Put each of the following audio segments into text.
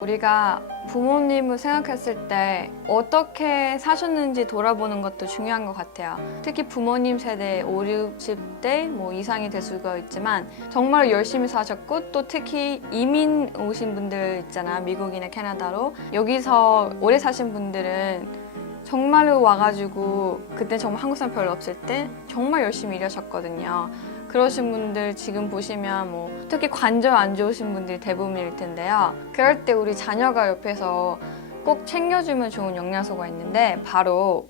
우리가 부모님을 생각했을 때 어떻게 사셨는지 돌아보는 것도 중요한 것 같아요. 특히 부모님 세대 5, 60대 이상이 될 수가 있지만 정말 열심히 사셨고 또 특히 이민 오신 분들 있잖아. 미국이나 캐나다로. 여기서 오래 사신 분들은 정말로 와가지고 그때 정말 한국 사람 별로 없을 때 정말 열심히 일하셨거든요. 그러신 분들 지금 보시면 특히 관절 안 좋으신 분들이 대부분일 텐데요. 그럴 때 우리 자녀가 옆에서 꼭 챙겨주면 좋은 영양소가 있는데 바로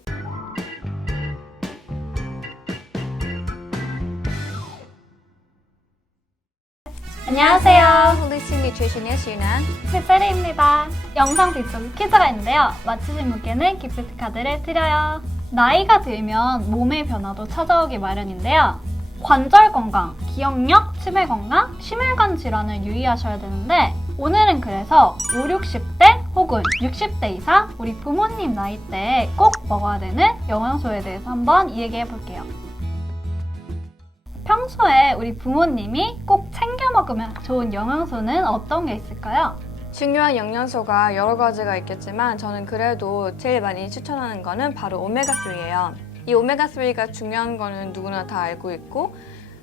안녕하세요. 홀리스틱 뉴트리셔니스트 유난 세세리입니다. 영상 뒤쪽에 퀴즈가 있는데요. 맞히신 분께는 기프트 카드를 드려요. 나이가 들면 몸의 변화도 찾아오기 마련인데요. 관절 건강, 기억력, 치매 건강, 심혈관 질환을 유의하셔야 되는데 오늘은 그래서 5, 60대 혹은 60대 이상 우리 부모님 나이대에 꼭 먹어야 되는 영양소에 대해서 한번 이야기해 볼게요. 평소에 우리 부모님이 꼭 챙겨 먹으면 좋은 영양소는 어떤 게 있을까요? 중요한 영양소가 여러 가지가 있겠지만 저는 그래도 제일 많이 추천하는 거는 바로 오메가3예요. 이 오메가3가 중요한 거는 누구나 다 알고 있고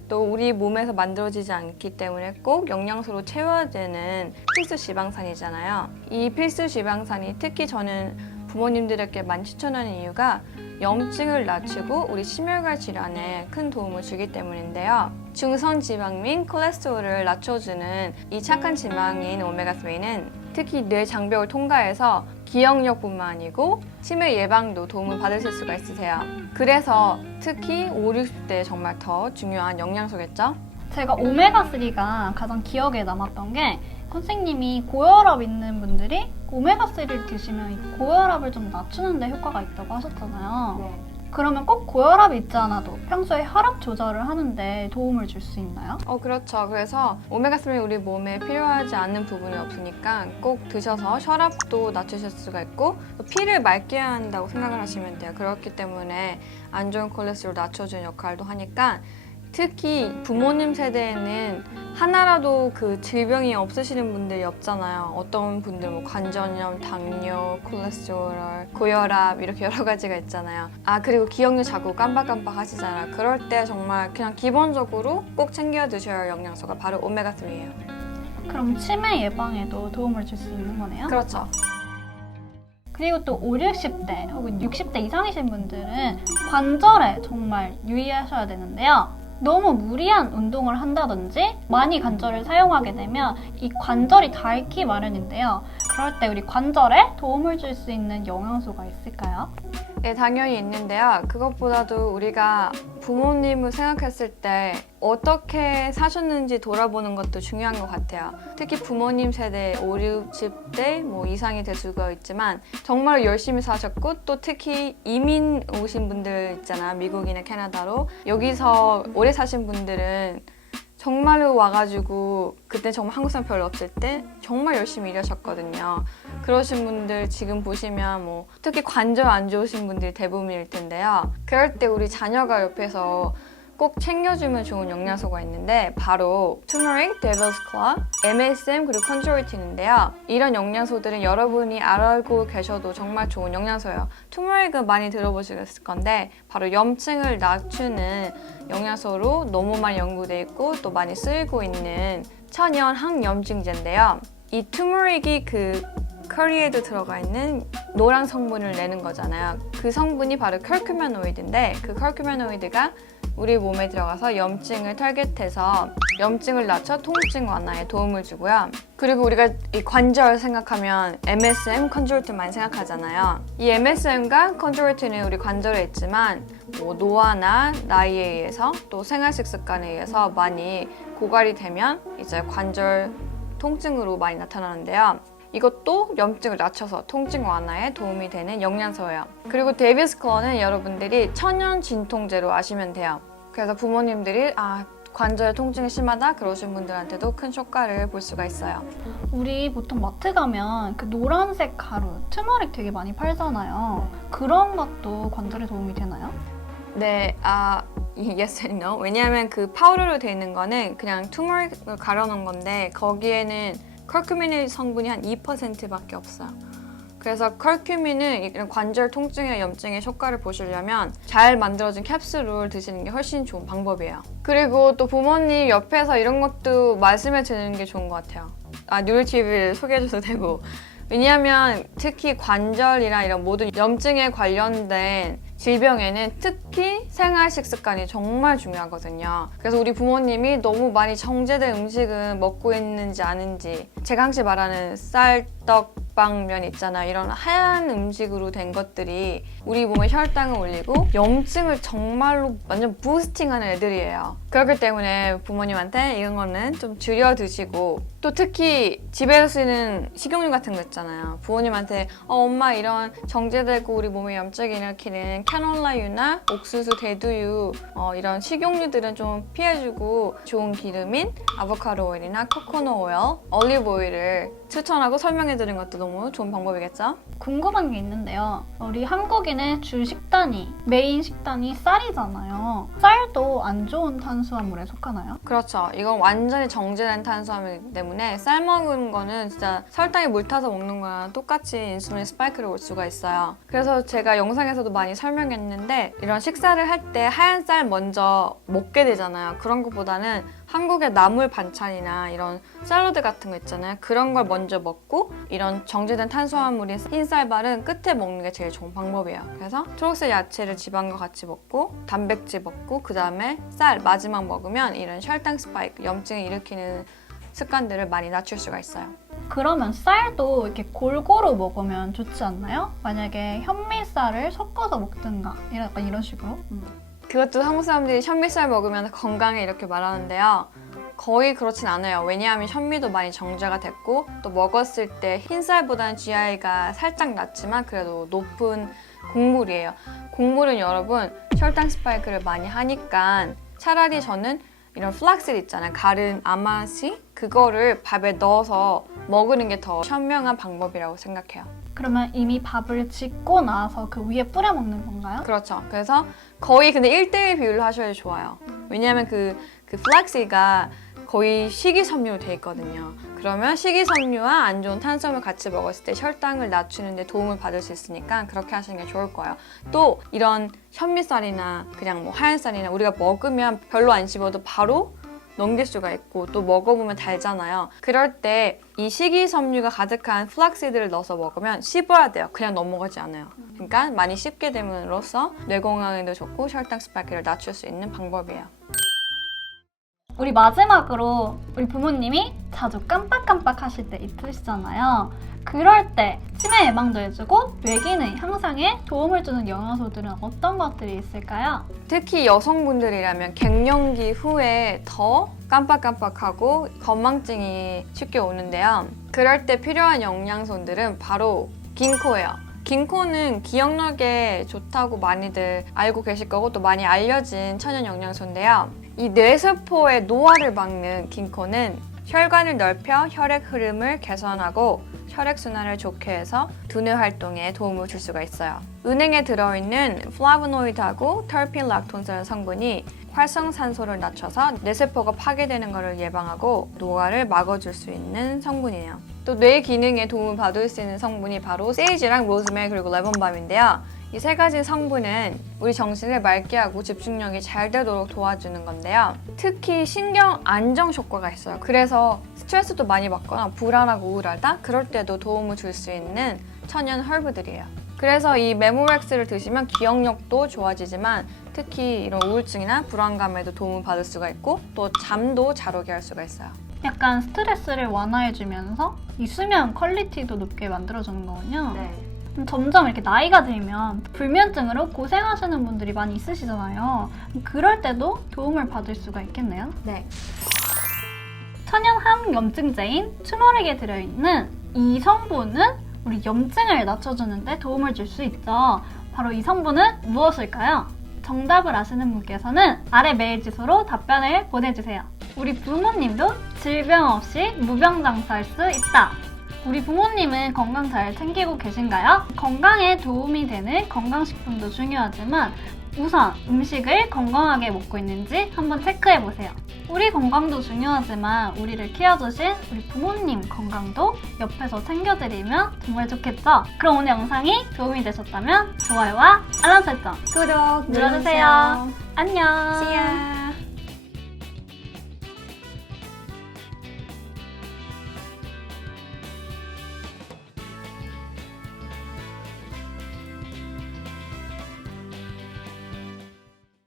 또 우리 몸에서 만들어지지 않기 때문에 꼭 영양소로 채워야 되는 필수 지방산이잖아요. 이 필수 지방산이 특히 저는 부모님들에게 많이 추천하는 이유가 염증을 낮추고 우리 심혈관 질환에 큰 도움을 주기 때문인데요. 중성 지방 및 콜레스테롤을 낮춰주는 이 착한 지방인 오메가3는 특히 뇌 장벽을 통과해서 기억력뿐만 아니고 치매 예방도 도움을 받으실 수가 있으세요. 그래서 특히 5, 60대에 정말 더 중요한 영양소겠죠? 제가 오메가3가 가장 기억에 남았던 게 선생님이 고혈압 있는 분들이 오메가3를 드시면 이 고혈압을 좀 낮추는 데 효과가 있다고 하셨잖아요. 네. 그러면 꼭 고혈압이 있지 않아도 평소에 혈압 조절을 하는데 도움을 줄 수 있나요? 그렇죠. 그래서 오메가3는 우리 몸에 필요하지 않는 부분이 없으니까 꼭 드셔서 혈압도 낮추실 수가 있고 또 피를 맑게 한다고 생각을 하시면 돼요. 그렇기 때문에 안 좋은 콜레스테롤 낮춰주는 역할도 하니까 특히 부모님 세대에는 하나라도 그 질병이 없으시는 분들이 없잖아요. 어떤 분들 관절염, 당뇨, 콜레스테롤, 고혈압 이렇게 여러 가지가 있잖아요. 그리고 기억력 자꾸 깜빡깜빡 하시잖아요. 그럴 때 정말 그냥 기본적으로 꼭 챙겨 드셔야 할 영양소가 바로 오메가3예요. 그럼 치매 예방에도 도움을 줄 수 있는 거네요? 그렇죠. 그리고 또 5, 60대 혹은 60대 이상이신 분들은 관절에 정말 유의하셔야 되는데요. 너무 무리한 운동을 한다든지 많이 관절을 사용하게 되면 이 관절이 닳기 마련인데요. 그럴 때 우리 관절에 도움을 줄 수 있는 영양소가 있을까요? 네, 당연히 있는데요. 그것보다도 우리가 부모님을 생각했을 때 어떻게 사셨는지 돌아보는 것도 중요한 것 같아요. 특히 부모님 세대 5, 60대 이상이 될 수가 있지만 정말 열심히 사셨고 또 특히 이민 오신 분들 있잖아. 미국이나 캐나다로. 여기서 오래 사신 분들은 정말로 와가지고 그때 정말 한국 사람 별로 없을 때 정말 열심히 일하셨거든요. 그러신 분들 지금 보시면 특히 관절 안 좋으신 분들이 대부분일 텐데요. 그럴 때 우리 자녀가 옆에서 꼭 챙겨주면 좋은 영양소가 있는데 바로 turmeric, devil's claw, MSM 그리고 컨조리틴인데요. 이런 영양소들은 여러분이 알고 계셔도 정말 좋은 영양소예요. turmeric은 많이 들어보셨을 건데 바로 염증을 낮추는 영양소로 너무 많이 연구돼 있고 또 많이 쓰이고 있는 천연 항염증제인데요. 이 turmeric이 그 커리에도 들어가 있는 노란 성분을 내는 거잖아요. 그 성분이 바로 커큐메노이드인데 그 커큐메노이드가 우리 몸에 들어가서 염증을 타겟해서 염증을 낮춰 통증 완화에 도움을 주고요. 그리고 우리가 이 관절 생각하면 MSM, 컨조리틴 많이 생각하잖아요. 이 MSM과 컨조리틴은 우리 관절에 있지만 노화나 나이에 의해서 또 생활식 습관에 의해서 많이 고갈이 되면 이제 관절 통증으로 많이 나타나는데요. 이것도 염증을 낮춰서 통증 완화에 도움이 되는 영양소예요. 그리고 데이비스 클러는 여러분들이 천연 진통제로 아시면 돼요. 그래서 부모님들이 관절 통증이 심하다 그러신 분들한테도 큰 효과를 볼 수가 있어요. 우리 보통 마트 가면 그 노란색 가루, 트머릭 되게 많이 팔잖아요. 그런 것도 관절에 도움이 되나요? 네, yes and no. 왜냐하면 그 파우더로 되어 있는 거는 그냥 투머릭을 갈아놓은 건데 거기에는 커큐민 성분이 한 2%밖에 없어요. 그래서 커큐민은 이런 관절 통증이나 염증의 효과를 보시려면 잘 만들어진 캡슐을 드시는 게 훨씬 좋은 방법이에요. 그리고 또 부모님 옆에서 이런 것도 말씀해 주는 게 좋은 것 같아요. 뉴로TV를 소개해줘도 되고. 왜냐하면 특히 관절이나 이런 모든 염증에 관련된 질병에는 특히 생활 식습관이 정말 중요하거든요. 그래서 우리 부모님이 너무 많이 정제된 음식은 먹고 있는지 아닌지, 제가 항상 말하는 쌀떡빵면 있잖아요. 이런 하얀 음식으로 된 것들이 우리 몸에 혈당을 올리고 염증을 정말로 완전 부스팅하는 애들이에요. 그렇기 때문에 부모님한테 이런 거는 좀 줄여 드시고, 또 특히 집에서 쓰는 식용유 같은 거 있잖아요. 부모님한테 엄마 이런 정제되고 우리 몸에 염증을 일으키는 캐놀라유나 옥수수, 대두유 이런 식용유들은 좀 피해주고 좋은 기름인 아보카도 오일이나 코코넛 오일, 올리브 오일을 추천하고 설명해드리는 것도 너무 좋은 방법이겠죠? 궁금한 게 있는데요. 우리 한국인의 주 식단이, 메인 식단이 쌀이잖아요. 쌀도 안 좋은 탄수화물에 속하나요? 그렇죠. 이건 완전히 정제된 탄수화물이기 때문에 쌀 먹은 거는 진짜 설탕에 물 타서 먹는 거랑 똑같이 인슐린 스파이크를 올 수가 있어요. 그래서 제가 영상에서도 많이 설명했는데 이런 식사를 할 때 하얀 쌀 먼저 먹게 되잖아요. 그런 것보다는 한국의 나물 반찬이나 이런 샐러드 같은 거 있잖아요. 그런 걸 먼저 먹고 이런 정제된 탄수화물인 흰쌀밥은 끝에 먹는 게 제일 좋은 방법이에요. 그래서 초록색 야채를 지방과 같이 먹고 단백질 먹고 그 다음에 쌀 마지막 먹으면 이런 혈당 스파이크, 염증을 일으키는 습관들을 많이 낮출 수가 있어요. 그러면 쌀도 이렇게 골고루 먹으면 좋지 않나요? 만약에 현미쌀을 섞어서 먹든가 약간 이런 식으로? 그것도 한국 사람들이 현미쌀 먹으면 건강에 이렇게 말하는데요. 거의 그렇진 않아요. 왜냐하면 현미도 많이 정제가 됐고 또 먹었을 때 흰쌀보다는 GI가 살짝 낮지만 그래도 높은 곡물이에요. 곡물은 여러분 혈당 스파이크를 많이 하니까 차라리 저는 이런 플락스 있잖아요. 가른 아마씨 그거를 밥에 넣어서 먹는 게 더 현명한 방법이라고 생각해요. 그러면 이미 밥을 짓고 나서 그 위에 뿌려 먹는 건가요? 그렇죠. 그래서 거의 근데 1대1 비율로 하셔야 좋아요. 왜냐하면 그 플락시가 거의 식이섬유로 돼 있거든요. 그러면 식이섬유와 안 좋은 탄수화물 같이 먹었을 때 혈당을 낮추는 데 도움을 받을 수 있으니까 그렇게 하시는 게 좋을 거예요. 또 이런 현미쌀이나 그냥 뭐 하얀 쌀이나 우리가 먹으면 별로 안 씹어도 바로 넘길 수가 있고 또 먹어보면 달잖아요. 그럴 때 이 식이섬유가 가득한 플락시드를 넣어서 먹으면 씹어야 돼요. 그냥 넘어가지 않아요. 그러니까 많이 씹게 됨으로써 뇌 건강에도 좋고 혈당 스파이크를 낮출 수 있는 방법이에요. 우리 마지막으로 우리 부모님이 자주 깜빡깜빡 하실 때 있으시잖아요. 그럴 때 치매 예방도 해주고 뇌기능 향상에 도움을 주는 영양소들은 어떤 것들이 있을까요? 특히 여성분들이라면 갱년기 후에 더 깜빡깜빡하고 건망증이 쉽게 오는데요. 그럴 때 필요한 영양소들은 바로 긴코예요. 긴코는 기억력에 좋다고 많이들 알고 계실 거고 또 많이 알려진 천연 영양소인데요. 이 뇌세포의 노화를 막는 긴코는 혈관을 넓혀 혈액 흐름을 개선하고 혈액순환을 좋게 해서 두뇌 활동에 도움을 줄 수가 있어요. 은행에 들어있는 플라보노이드하고 터핀 락톤스라는 성분이 활성산소를 낮춰서 뇌세포가 파괴되는 것을 예방하고 노화를 막아줄 수 있는 성분이에요. 또 뇌 기능에 도움을 받을 수 있는 성분이 바로 세이지랑 로즈메리 그리고 레몬밤인데요. 이 세 가지 성분은 우리 정신을 맑게 하고 집중력이 잘 되도록 도와주는 건데요. 특히 신경 안정 효과가 있어요. 그래서 스트레스도 많이 받거나 불안하고 우울하다? 그럴 때도 도움을 줄 수 있는 천연 헐브들이에요. 그래서 이 메모렉스를 드시면 기억력도 좋아지지만 특히 이런 우울증이나 불안감에도 도움을 받을 수가 있고 또 잠도 잘 오게 할 수가 있어요. 약간 스트레스를 완화해주면서 이 수면 퀄리티도 높게 만들어주는 거군요. 네. 점점 이렇게 나이가 들면 불면증으로 고생하시는 분들이 많이 있으시잖아요. 그럴 때도 도움을 받을 수가 있겠네요. 네. 천연 항염증제인 추모렉에 들어있는 이 성분은 우리 염증을 낮춰주는데 도움을 줄 수 있죠. 바로 이 성분은 무엇일까요? 정답을 아시는 분께서는 아래 메일 주소로 답변을 보내주세요. 우리 부모님도 질병 없이 무병장수할 수 있다. 우리 부모님은 건강 잘 챙기고 계신가요? 건강에 도움이 되는 건강식품도 중요하지만 우선 음식을 건강하게 먹고 있는지 한번 체크해보세요. 우리 건강도 중요하지만 우리를 키워주신 우리 부모님 건강도 옆에서 챙겨드리면 정말 좋겠죠? 그럼 오늘 영상이 도움이 되셨다면 좋아요와 알람 설정 구독 눌러주세요. 안녕! See ya.